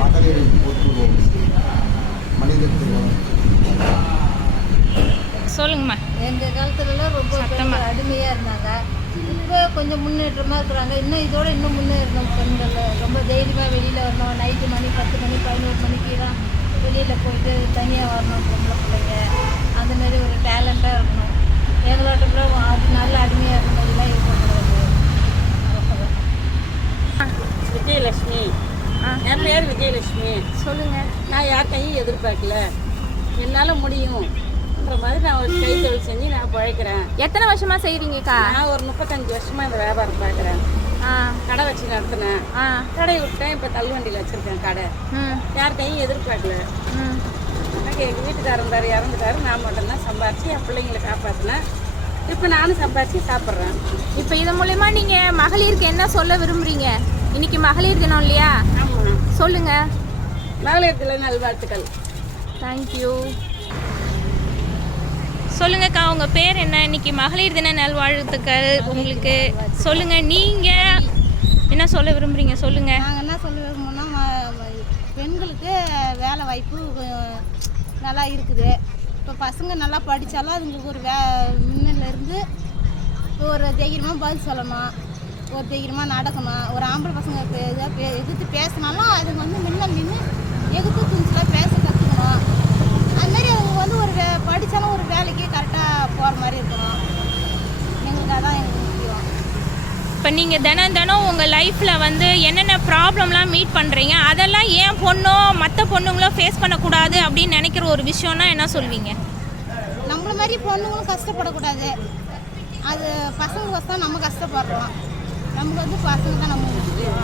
மகளிரின் போற்றுவோம் மனிதத்துவம். சொல்லுங்கம்மா. எங்கள் காலத்துலலாம் ரொம்ப அடிமையாக இருந்தாங்க. இப்போ கொஞ்சம் முன்னேற்றமாக இருக்கிறாங்க. இன்னும் இதோட இன்னும் முன்னேறணும். பெண்கள் ரொம்ப தைரியமாக வெளியில் வரணும். நைட்டு மணி 10 மணி 11 மணிக்கெலாம் வெளியில் போயிட்டு தனியாக வரணும். பொம்பளை பிள்ளைங்க அந்தமாரி ஒரு டேலண்ட்டாக இருக்கணும். எங்களோட அது நல்ல அடிமையாக இருந்த மாதிரிலாம் இருக்கக்கூடாது. விஜயலட்சுமி. என் பேர் விஜயலட்சுமி. சொல்லுங்கள். நான் யார் கையும் எதிர்பார்க்கல. என்னால் முடியும்ன்ற மாதிரி நான் ஒரு கைத்தொழில் செஞ்சு நான் பிழைக்கிறேன். எத்தனை வருஷமாக செய்கிறீங்கக்கா? நான் ஒரு 35 வருஷமாக இந்த வியாபாரம் பார்க்குறேன். கடை வச்சு நடத்தினேன். கடை விட்டேன். இப்போ தள்ளுவண்டியில் வச்சுருக்கேன் கடை. யார் கையும் எதிர்பார்க்கல. எனக்கு எங்கள் வீட்டுக்காரர் இருந்தார், இறந்துட்டாரு. நான் மட்டும்தான் சம்பாரித்து என் பிள்ளைங்களை காப்பாற்றினேன். இப்போ நானும் சம்பாரித்து சாப்பிட்றேன். இப்போ இது மூலயமா நீங்கள் மகளிருக்கு என்ன சொல்ல விரும்புகிறீங்க? இன்னைக்கு மகளிர் தினம் இல்லையா? ஆமாம், சொல்லுங்கள். மகளிர் தின நல்வாழ்த்துக்கள். தேங்க்யூ. சொல்லுங்கக்கா, உங்கள் பேர் என்ன? இன்னைக்கு மகளிர் தின நல்வாழ்த்துக்கள் உங்களுக்கு. சொல்லுங்கள், நீங்கள் என்ன சொல்ல விரும்புகிறீங்க? சொல்லுங்கள். நாங்கள் என்ன சொல்ல விரும்புகிறோம்னா, பெண்களுக்கு வேலை வாய்ப்பு நல்லா இருக்குது. இப்போ பசங்க நல்லா படித்தாலும் அதுங்களுக்கு ஒரு முன்னிலேருந்து ஒரு தைரியமாக பதில் சொல்லணும், ஒரு தைரியமாக நடக்கணும். ஒரு ஆம்பளை பசங்க எதிர்த்து பேசினாலும் அதுங்க முன்னால் நின்று எதிர்த்து துணிச்சலாக பேச கற்றுக்கணும். அதுமாரி அவங்க ஒரு படித்தாலும் ஒரு வேலைக்கு கரெக்டாக போகிற மாதிரி இருக்கணும். எங்களுக்கு அதான் எங்களுக்கு முக்கியம். இப்போ நீங்கள் தினம் உங்கள் லைஃப்பில் என்னென்ன ப்ராப்ளம்லாம் மீட் பண்ணுறீங்க, அதெல்லாம் ஏன் பொண்ணோ மற்ற பொண்ணுங்களோ ஃபேஸ் பண்ணக்கூடாது அப்படின்னு நினைக்கிற ஒரு விஷயம்னா என்ன சொல்வீங்க? நம்மள மாதிரி பொண்ணுங்களும் கஷ்டப்படக்கூடாது. அது பசங்களுக்கு தான் நம்ம கஷ்டப்படுறோம். நமக்கு பசங்க தான் நம்ம முக்கியம்.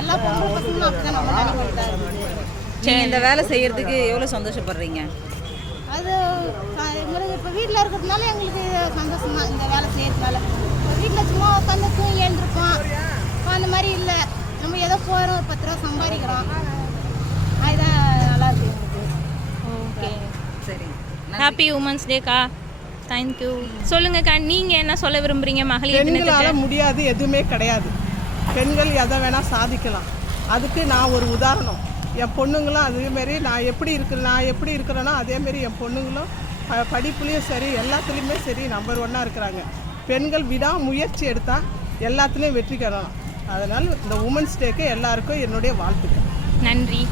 எல்லா பொம்பளை பசங்களும் அப்படி தான் நம்ம நினைக்கிறாங்க. நீங்கள் இந்த வேலை செய்கிறதுக்கு எவ்வளோ சந்தோஷப்படுறீங்க? அது எங்களுக்கு இப்போ வீட்டில் இருக்கிறதுனால எங்களுக்கு சந்தோஷம் தான் இந்த வேலை செய்யறதுனால. இப்போ வீட்டில் சும்மா உட்காந்து தூங்கி எழுந்திருப்போம். இப்போ அந்த மாதிரி இல்லை. நம்ம ஏதோ போகிறோம், ஒரு 10 ரூபா சம்பாதிக்கிறோம். அதுதான் நல்லா இருக்கு எங்களுக்கு. ஓகே, சரி. ஹாப்பி உமன்ஸ் டேக்கா. தேங்க்யூ. சொல்லுங்கக்கா, நீங்கள் என்ன சொல்ல விரும்புகிறீங்க மகளிர் தினத்துக்கு? பெண்களால் முடியாது எதுவுமே கிடையாது. பெண்கள் எதை வேணால் சாதிக்கலாம். அதுக்கு நான் ஒரு உதாரணம். என் பொண்ணுங்களும் அதேமாரி நான் எப்படி இருக்கிறேனோ அதேமாரி என் பொண்ணுங்களும் படிப்புலேயும் சரி எல்லாத்துலேயுமே சரி நம்பர் 1 இருக்கிறாங்க. பெண்கள் விடாமுயற்சி எடுத்தால் எல்லாத்துலேயும் வெற்றி பெறலாம். அதனால் இந்த உமன்ஸ் டேக்கு எல்லாருக்கும் என்னுடைய வாழ்த்துக்கள். நன்றி.